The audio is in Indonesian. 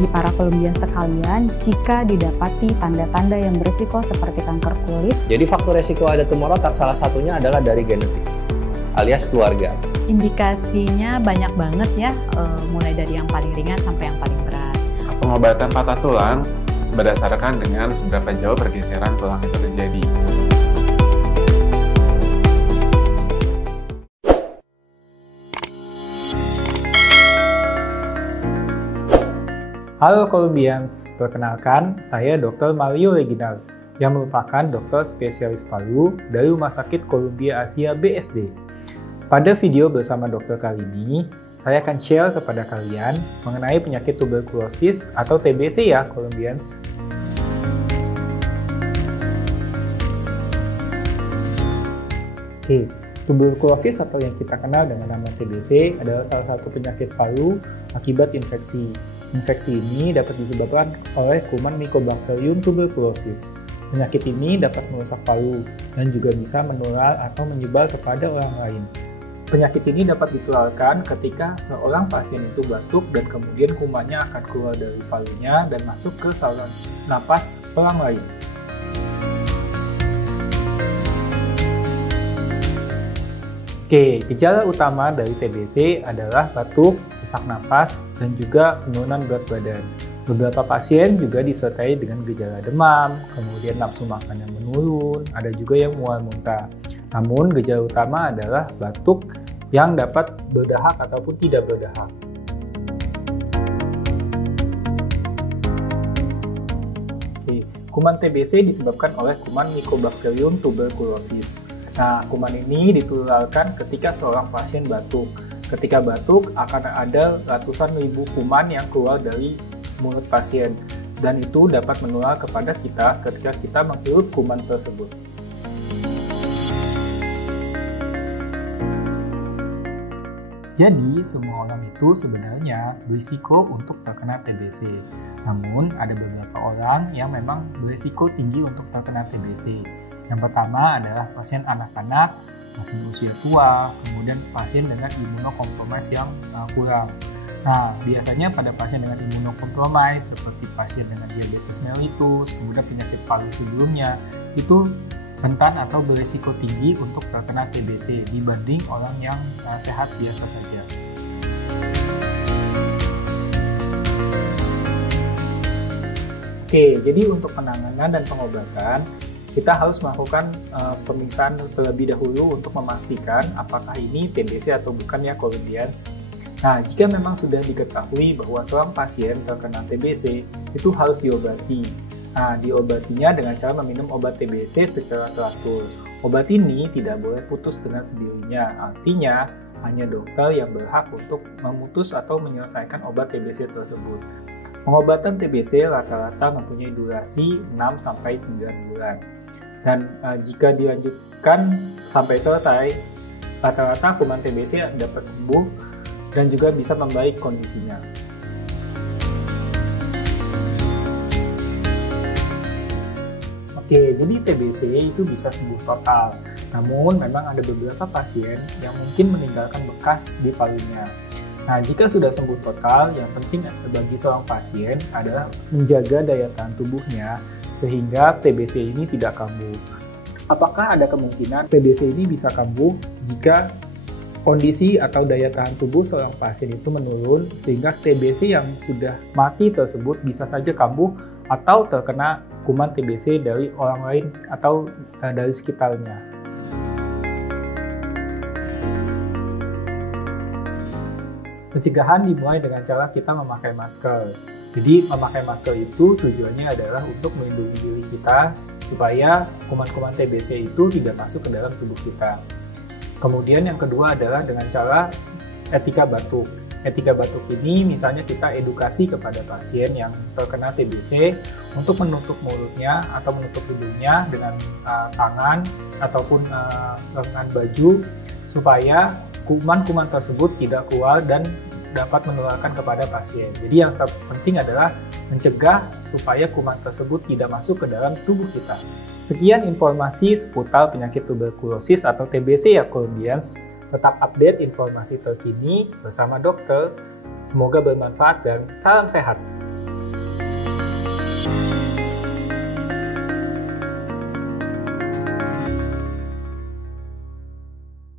Bagi para Columbians sekalian, jika didapati tanda-tanda yang berisiko seperti kanker kulit, jadi faktor resiko ada tumor otak salah satunya adalah dari genetik, alias keluarga. indikasinya banyak banget ya, mulai dari yang paling ringan sampai yang paling berat. Pengobatan patah tulang berdasarkan dengan seberapa jauh pergeseran tulang itu terjadi. Halo Columbians, perkenalkan saya Dr. Mario Reginald yang merupakan dokter spesialis paru dari Rumah Sakit Columbia Asia BSD. Pada video bersama dokter kali ini, saya akan share kepada kalian mengenai penyakit tuberkulosis atau TBC ya Columbians. Oke, tuberkulosis atau yang kita kenal dengan nama TBC adalah salah satu penyakit paru akibat infeksi. Infeksi ini dapat disebabkan oleh kuman Mycobacterium tuberculosis. Penyakit ini dapat merusak paru dan juga bisa menular atau menyebar kepada orang lain. Penyakit ini dapat ditularkan ketika seorang pasien itu batuk dan kemudian kumannya akan keluar dari parunya dan masuk ke saluran napas orang lain. Oke, gejala utama dari TBC adalah batuk, sesak napas, dan juga penurunan berat badan. Beberapa pasien juga disertai dengan gejala demam, kemudian nafsu makan yang menurun, ada juga yang mual muntah. Namun gejala utama adalah batuk yang dapat berdahak ataupun tidak berdahak. Oke, kuman TBC disebabkan oleh kuman Mycobacterium tuberculosis. Nah, kuman ini ditularkan ketika seorang pasien batuk. Ketika batuk akan ada ratusan ribu kuman yang keluar dari mulut pasien dan itu dapat menular kepada kita ketika kita menghirup kuman tersebut. Jadi, semua orang itu sebenarnya berisiko untuk terkena TBC. Namun, ada beberapa orang yang memang berisiko tinggi untuk terkena TBC. Yang pertama adalah pasien anak-anak, pasien usia tua, kemudian pasien dengan imunokompromis yang kurang. Nah, biasanya pada pasien dengan imunokompromis seperti pasien dengan diabetes mellitus, kemudian penyakit paru sebelumnya, itu rentan atau berisiko tinggi untuk terkena TBC dibanding orang yang sehat biasa saja. Oke, jadi untuk penanganan dan pengobatan, kita harus melakukan pemeriksaan terlebih dahulu untuk memastikan apakah ini TBC atau bukan ya Columbians. Nah, jika memang sudah diketahui bahwa seorang pasien terkena TBC, itu harus diobati. Nah, diobatinya dengan cara meminum obat TBC secara teratur. Obat ini tidak boleh putus dengan sendirinya, artinya hanya dokter yang berhak untuk memutus atau menyelesaikan obat TBC tersebut. Pengobatan TBC rata-rata mempunyai durasi 6-9 bulan. Dan jika dilanjutkan sampai selesai, rata-rata kuman TBC dapat sembuh dan juga bisa membaik kondisinya. Oke, jadi TBC itu bisa sembuh total. Namun memang ada beberapa pasien yang mungkin meninggalkan bekas di parunya. Nah, jika sudah sembuh total, yang penting bagi seorang pasien adalah menjaga daya tahan tubuhnya sehingga TBC ini tidak kambuh. Apakah ada kemungkinan TBC ini bisa kambuh jika kondisi atau daya tahan tubuh seorang pasien itu menurun sehingga TBC yang sudah mati tersebut bisa saja kambuh atau terkena kuman TBC dari orang lain atau dari sekitarnya. Pencegahan dimulai dengan cara kita memakai masker. Jadi memakai masker itu tujuannya adalah untuk melindungi diri kita supaya kuman-kuman TBC itu tidak masuk ke dalam tubuh kita. Kemudian yang kedua adalah dengan cara etika batuk. Etika batuk ini misalnya kita edukasi kepada pasien yang terkena TBC untuk menutup mulutnya atau menutup hidungnya dengan tangan ataupun lengan baju supaya kuman-kuman tersebut tidak keluar dan dapat menularkan kepada pasien. Jadi yang terpenting adalah mencegah supaya kuman tersebut tidak masuk ke dalam tubuh kita. Sekian informasi seputar penyakit tuberkulosis atau TBC ya Columbians. Tetap update informasi terkini bersama dokter. Semoga bermanfaat dan salam sehat.